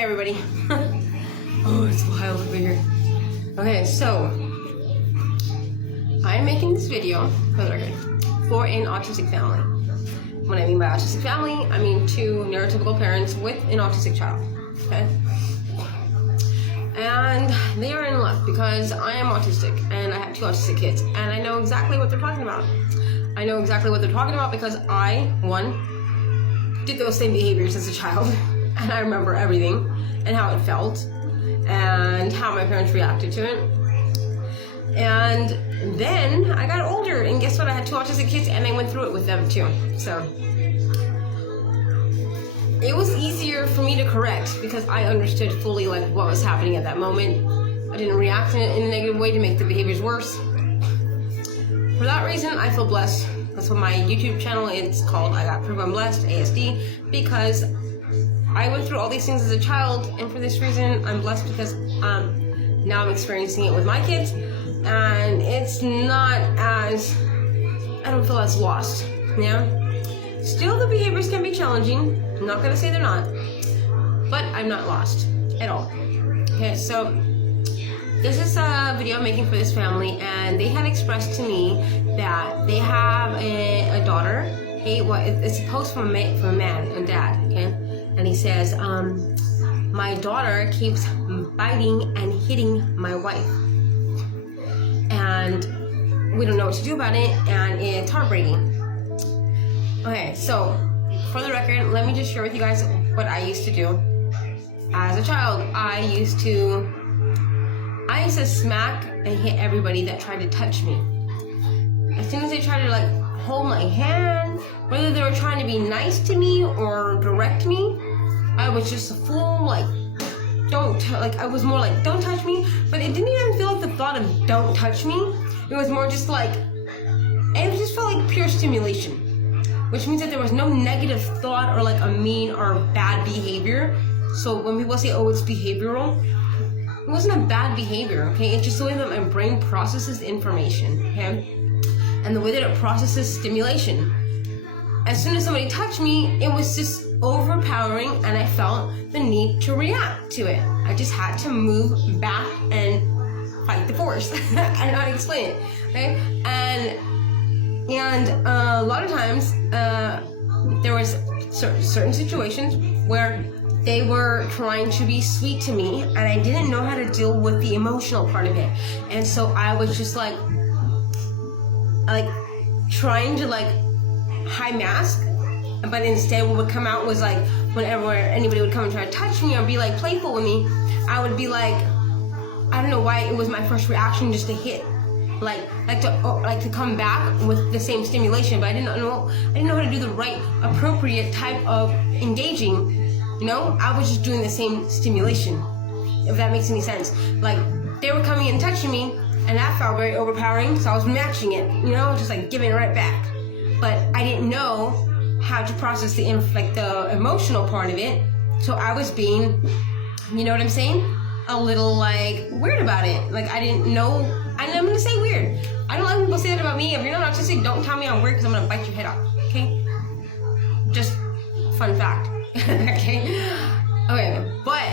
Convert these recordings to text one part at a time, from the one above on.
everybody. Oh, it's wild over here. Okay, so I'm making this video for the record for an autistic family. What I mean by autistic family, I mean two neurotypical parents with an autistic child. Okay, and they are in luck because I am autistic and I have two autistic kids, and I know exactly what they're talking about. I know exactly what they're talking about because I, one, did those same behaviors as a child, and I remember everything and how it felt and how my parents reacted to it. And then I got older, and guess what? I had two autistic kids, and I went through it with them too. So it was easier for me to correct because I understood fully like what was happening at that moment. I didn't react in a negative way to make the behaviors worse. For that reason, I feel blessed. That's what my YouTube channel is called. I got Proof I'm Blessed, ASD, because I went through all these things as a child, and for this reason, I'm blessed because now I'm experiencing it with my kids, and it's not as, I don't feel as lost, yeah? Still, the behaviors can be challenging. I'm not gonna say they're not, but I'm not lost at all. Okay, so this is a video I'm making for this family, and they had expressed to me that they have a daughter. Hey, it's a post from a man, a dad, okay? And he says, my daughter keeps biting and hitting my wife, and we don't know what to do about it, and it's heartbreaking. Okay, so for the record, let me just share with you guys what I used to do as a child. I used to smack and hit everybody that tried to touch me. As soon as they tried to like hold my hand, whether they were trying to be nice to me or direct me, I was just a full like, I was more like, don't touch me, but it didn't even feel like the thought of don't touch me. It was more just like, it just felt like pure stimulation, which means that there was no negative thought or like a mean or bad behavior. So when people say, oh, it's behavioral, it wasn't a bad behavior, okay? It's just the way that my brain processes information, okay? And the way that it processes stimulation. As soon as somebody touched me, it was just overpowering, and I felt the need to react to it. I just had to move back and fight the force. I don't know how to explain it, okay? And a lot of times, there was certain situations where they were trying to be sweet to me, and I didn't know how to deal with the emotional part of it. And so I was just like trying to like high mask, but instead what would come out was like, whenever anybody would come and try to touch me or be like playful with me, I would be like, I don't know why it was my first reaction just to hit, like to come back with the same stimulation, but I didn't know how to do the right appropriate type of engaging. You know, I was just doing the same stimulation, if that makes any sense. Like, they were coming and touching me, and that felt very overpowering, so I was matching it, you know, just like giving it right back. But I didn't know how to process the emotional part of it, so I was being, you know what I'm saying, a little like weird about it. Like, I didn't know, and I'm gonna say weird. I don't like people say that about me. If you're not autistic, don't tell me I'm weird, because I'm gonna bite your head off, okay? Just fun fact. Okay, but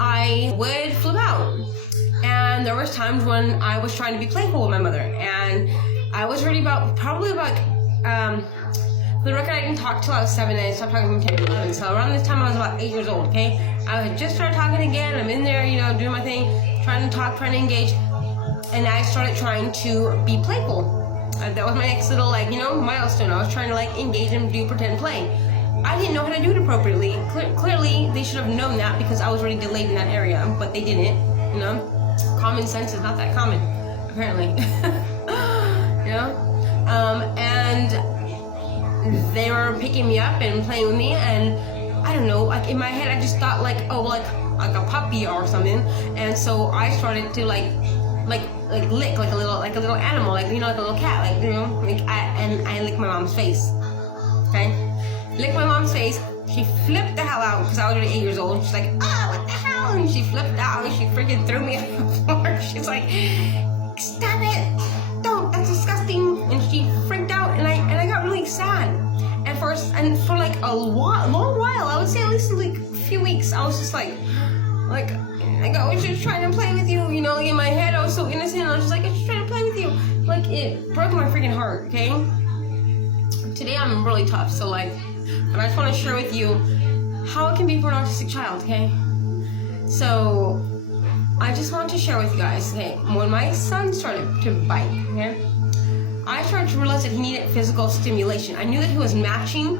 I would flip out, and there was times when I was trying to be playful with my mother, and I was ready probably about for the record, I didn't talk till I was 7, and I stopped talking from 10 to 11, so around this time I was about 8 years old, okay? I had just started talking again. I'm in there, you know, doing my thing, trying to talk, trying to engage, and I started trying to be playful. That was my next little, like, you know, milestone. I was trying to like engage and do pretend play. I didn't know how to do it appropriately. Clearly, they should have known that because I was already delayed in that area, but they didn't, you know? Common sense is not that common, apparently. You know? And they were picking me up and playing with me, and I don't know, like in my head I just thought like, oh, like a puppy or something, and so I started to like lick like a little animal, like, you know, like a little cat, like, you know, like I licked my mom's face, okay? Licked my mom's face. She flipped the hell out because I was already 8 years old. She's like, oh, what the hell? And she flipped out and she freaking threw me on the floor. She's like, stop it! Don't, that's disgusting. And she freaked out, and I got really sad. And for like long while. I would say at least like a few weeks. I was just like I was just trying to play with you, you know, like in my head I was so innocent. I was just like, I'm just trying to play with you. Like, it broke my freaking heart, okay? Today I'm really tough, so like, but I just want to share with you how it can be for an autistic child, okay? So, I just want to share with you guys, okay, when my son started to bite, okay, I started to realize that he needed physical stimulation. I knew that he was matching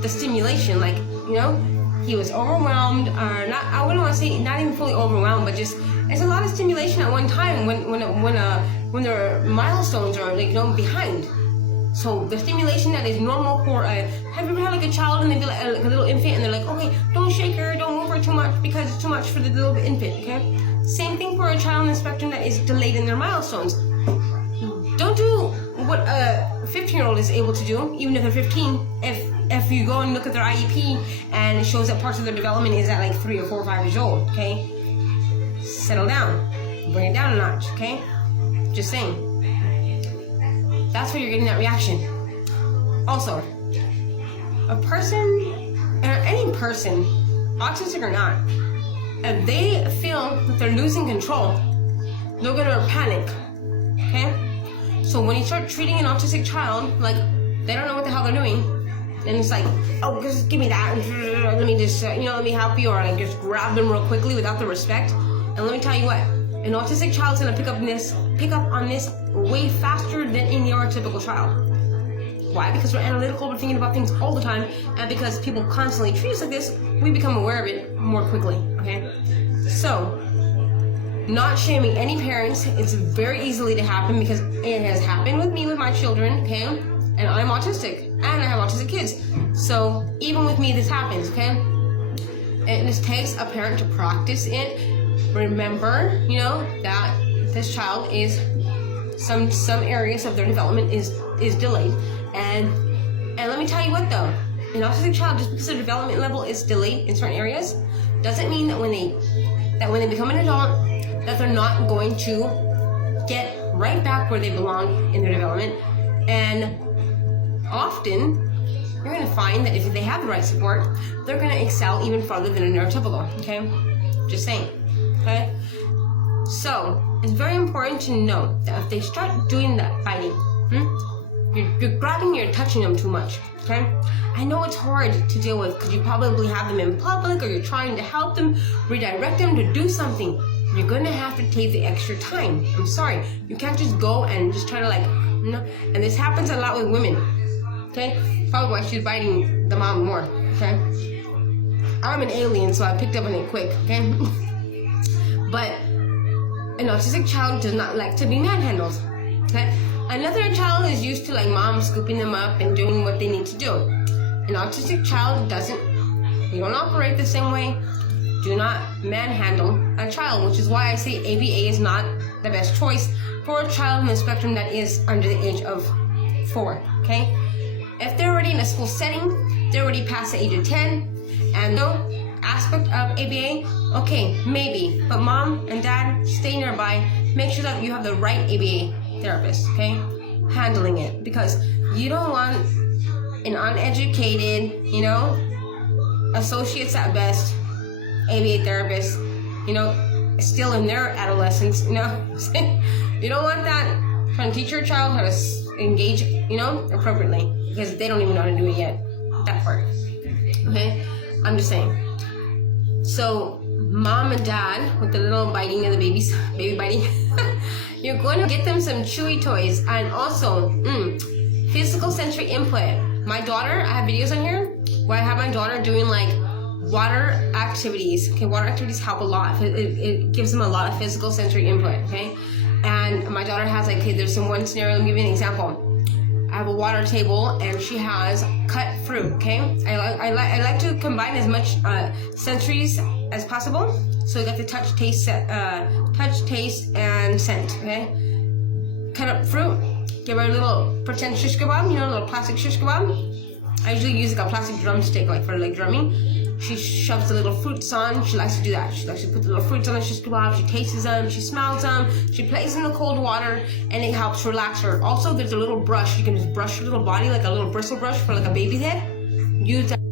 the stimulation, like, you know, he was overwhelmed, or not, I wouldn't want to say not even fully overwhelmed, but just, it's a lot of stimulation at one time when their milestones are, like, you know, behind. So the stimulation that is normal for have you ever had like a child and they be like a little infant and they're like, okay, don't shake her, don't move her too much because it's too much for the little infant, okay? Same thing for a child on the spectrum that is delayed in their milestones. Don't do what a 15-year-old is able to do, even if they're 15. If you go and look at their IEP and it shows that parts of their development is at like 3 or 4 or 5 years old, okay? Settle down, bring it down a notch, okay? Just saying. That's where you're getting that reaction. Also, a person, or any person, autistic or not, if they feel that they're losing control, they're gonna panic, okay? So when you start treating an autistic child like they don't know what the hell they're doing, and it's like, oh, just give me that, let me just, you know, let me help you, or like just grab them real quickly without the respect. And let me tell you what, an autistic child's gonna pick up on this way faster than any neurotypical child. Why? Because we're analytical, we're thinking about things all the time, and because people constantly treat us like this, we become aware of it more quickly, okay? So, not shaming any parents, it's very easily to happen because it has happened with me with my children, okay? And I'm autistic, and I have autistic kids. So, even with me, this happens, okay? And this takes a parent to practice it. Remember, you know, that this child is some areas of their development is delayed, and let me tell you what though, an autistic child, just because their development level is delayed in certain areas, doesn't mean that when they become an adult, that they're not going to get right back where they belong in their development. And often you're going to find that if they have the right support, they're going to excel even farther than a neurotypical. Okay, just saying. Okay. So, it's very important to know that if they start doing that fighting, you're grabbing, you're touching them too much, okay? I know it's hard to deal with because you probably have them in public or you're trying to help them, redirect them to do something. You're gonna have to take the extra time. I'm sorry, you can't just go and just try to like, no. And this happens a lot with women, okay? Probably why she's biting the mom more, okay? I'm an alien, so I picked up on it quick, okay? But an autistic child does not like to be manhandled, okay? Another child is used to like mom scooping them up and doing what they need to do. An autistic child doesn't, they don't operate the same way. Do not manhandle a child, which is why I say ABA is not the best choice for a child on the spectrum that is under the age of 4, okay? If they're already in a school setting, they're already past the age of 10, and no aspect of ABA, okay, maybe, but mom and dad, stay nearby, make sure that you have the right ABA therapist, okay, handling it, because you don't want an uneducated, you know, associates at best, ABA therapist, you know, still in their adolescence, you know, you don't want that trying to teach your child how to engage, you know, appropriately, because they don't even know how to do it yet, that part, okay, I'm just saying. So, mom and dad, with the little biting of the baby biting, you're going to get them some chewy toys, and also, physical sensory input. My daughter, I have videos on here, where I have my daughter doing like water activities. Okay, water activities help a lot. It gives them a lot of physical sensory input, okay? And my daughter has like, okay, there's one scenario, let me give you an example. I have a water table and she has cut fruit, okay? I like to combine as much sensories as possible. So you got the touch, taste, and scent, okay? Cut up fruit, give her a little pretend shish kebab, you know, a little plastic shish kebab. I usually use like a plastic drumstick, like for like drumming. She shoves the little fruits on. She likes to do that. She likes to put the little fruits on the shish kebab. She tastes them. She smells them. She plays in the cold water, and it helps relax her. Also, there's a little brush. You can just brush your little body like a little bristle brush for like a baby's head. use that